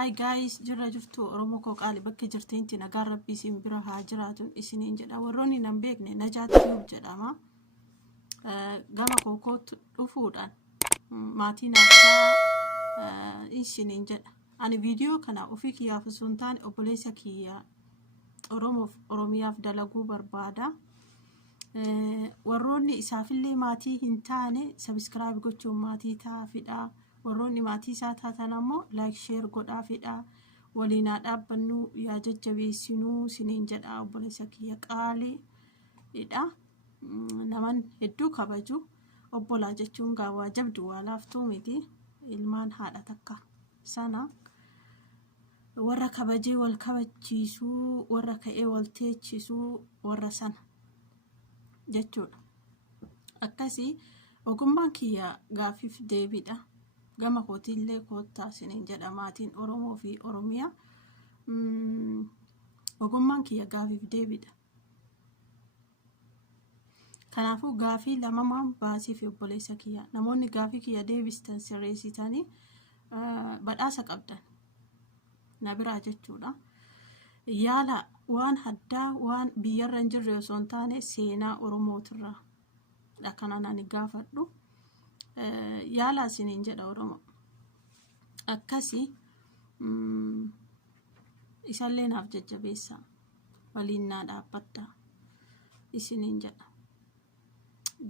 Hi guys, jirra jirtu Oromoo koo qaali bakki jirteentti nagaan rabbii isin bira haa jiraatun isiniin jedha. Warroonni nan beekne Najaat Tube jedhama. Gama kookootti dhufuudhaan maatiin akka isiniin jedha. Ani viidiyoo kana ofii kiyyaaf osoo hin taane obboleessa kiyya Oromoof Oromiyaaf dalaguu barbaada. Warroonni isaafillee maatii hin taane subscribe gochuun maatii taafidha. Warroonni maatii isaa taatan ammoo like share godhaafidha. Waliin dhaabbannu yaa jajjabeessinuu isiniin jedha obboleessa kiyya qaaliidha. Naman hedduu kabaju obbolaa jechuun gaawaa jabdu waa laaftuu miti. Ilmaan haadha takka sana warra kabajee wal kabachiisuu warra ka'ee wal teechisuu warra sana jechuudha. Akkasii ogummaan kiyya gaafiif deebiidha. Gama kootiillee koottaa isiniin jedha maatiin Oromoo fi Oromiyaa. Ogummaan kiyya gaafiif deebiidha. Kanaafuu gaafii lamamaan baasii fi obboleessa kiyya. Namoonni gaafii kiyya deebistan sirreessitanii badhaasa qabdan. Na biraa jechuudha. Yaala waan addaa waan biyyarra hin jirre osoo hin taane seenaa Oromootirraa kana nani gaafadhu. Yaala isiniin jedha Oromoo. Akkasii isallee naaf jajjabeessa. Waliin naa dhaabbadha isiniin jedha.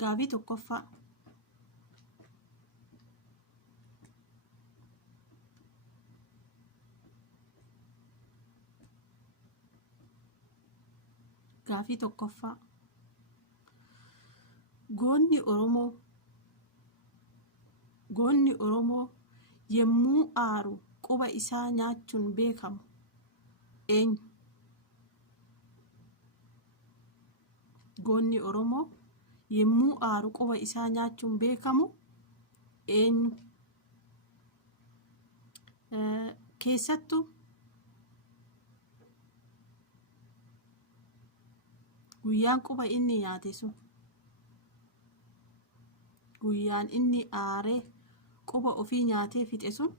Gaafii tokkoffaa. Gaafii tokkoffaa. Goonni Oromoo yemmuu aaru quba isaa nyaachuun beekamu eenyu? Goonni Oromoo yemmuu aaru quba isaa nyaachuun beekamu eenyu? Keessattuu guyyaan quba inni nyaate sun guyyaan inni aaree quba ofii nyaatee fixe sun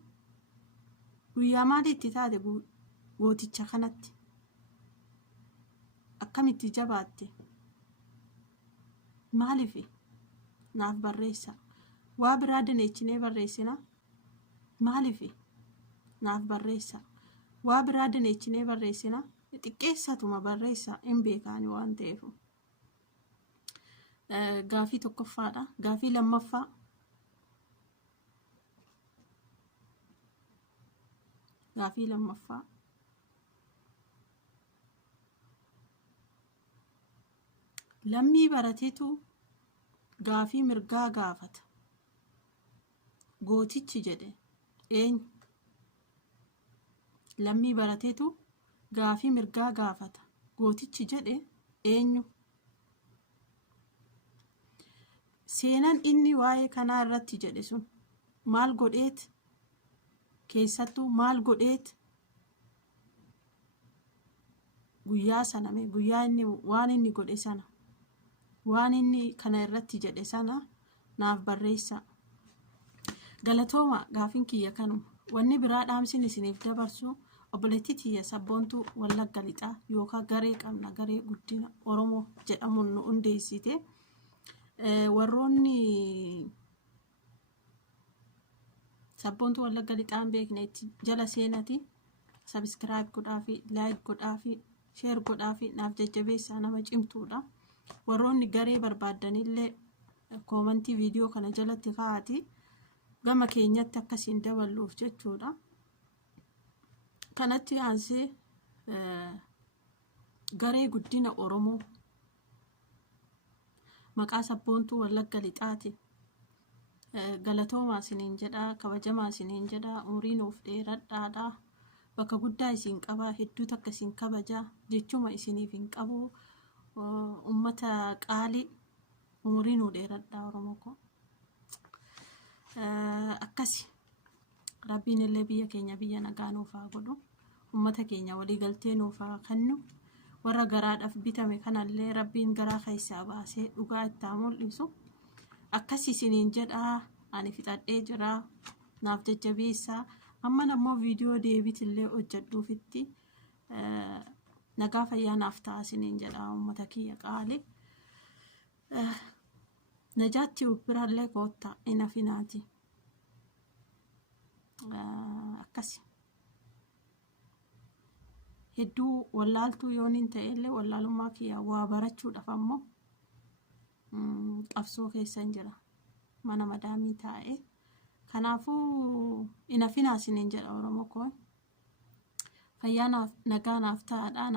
guyyaa maaliitti taate gooticha kanatti? Akkamitti jabaatte? Maaliif? Naaf barreessa. Waa biraa daneechinee barreessina. Maaliif? Naaf barreessa. Waa biraa daneechinee barreessina. Xiqqeessatuma barreessa hin beekaani waan ta'eef. Gaafii tokkoffaadha. Gaafii lammaffaa. Gaafii lammaffaa. Lammii barateetu gaafii mirgaa gaafata. Gootichi jedhe eenyu? Lammii barateetu gaafii mirgaa gaafata. Gootichi jedhe eenyu? Seenaan inni waa'ee kanaa irratti jedhe sun maal godheet? Keessattuu maal godheet? Guyyaa sana guyyaa inni waan inni godhe sana waan inni kana irratti jedhe sana naaf barreessa. Galatooma gaafiin kiyya kanuma. Wanni biraa dhaamsin isiniif dabarsu obboleettii tiyya sabboontuu Wallagga Lixaa yookaan garee qabna garee guddina Oromoo jedhamuun nu hundeessite. Warroonni sabboontuu Wallagga Lixaa hin beekne jala seenati subscribe godhaafi like godhaafi share godhaafi naaf jajjabeessaa nama cimtuudha. Warroonni garee barbaadanillee koomentii viidiyoo kana jalatti kaa'ati gama keenyatti akkasiin daballuuf jechuudha. Kanatti aansee garee guddina Oromoo maqaa sabboontuu Wallagga Lixaati. Galatoomaa isiniin jedha, kabajamaa isiniin jedha, umrii nuuf dheeradhaadha. Bakka guddaa isin qaba, hedduu takka isin kabaja jechuma isiniif hin qabu. Ummata qaalii umrii nu dheeradhaa Oromoo koo. Akkasi rabbiin illee biyya keenya biyya nagaa nuuf haa godhu. Ummata keenya walii galtee nuuf haa kennu. Warra garaadhaaf bitame kanallee rabbiin garaa keessaa baasee dhugaa itti haa mul'isu. Akkasi isiniin jedha. Ani fixadhee jira. Naaf jajjabeessaa. amma nammoo viidiyoo deebitillee hojjedhuufitti nagaa fayyaa naaf ta'a isiniin jedha uummata kiyya qaalii. Najaatti biraallee koottaa ina finaati akkasi hedduu wallaaltuu yooniin ta'ellee wallaalummaa kiyya waa barachuudhaaf ammoo qabsoo keessan jira mana madaamii taa'ee. Kanaafuu ina finaa isiniin jedha Oromoo koon fayyaa naaf nagaa naaf ta'aadha.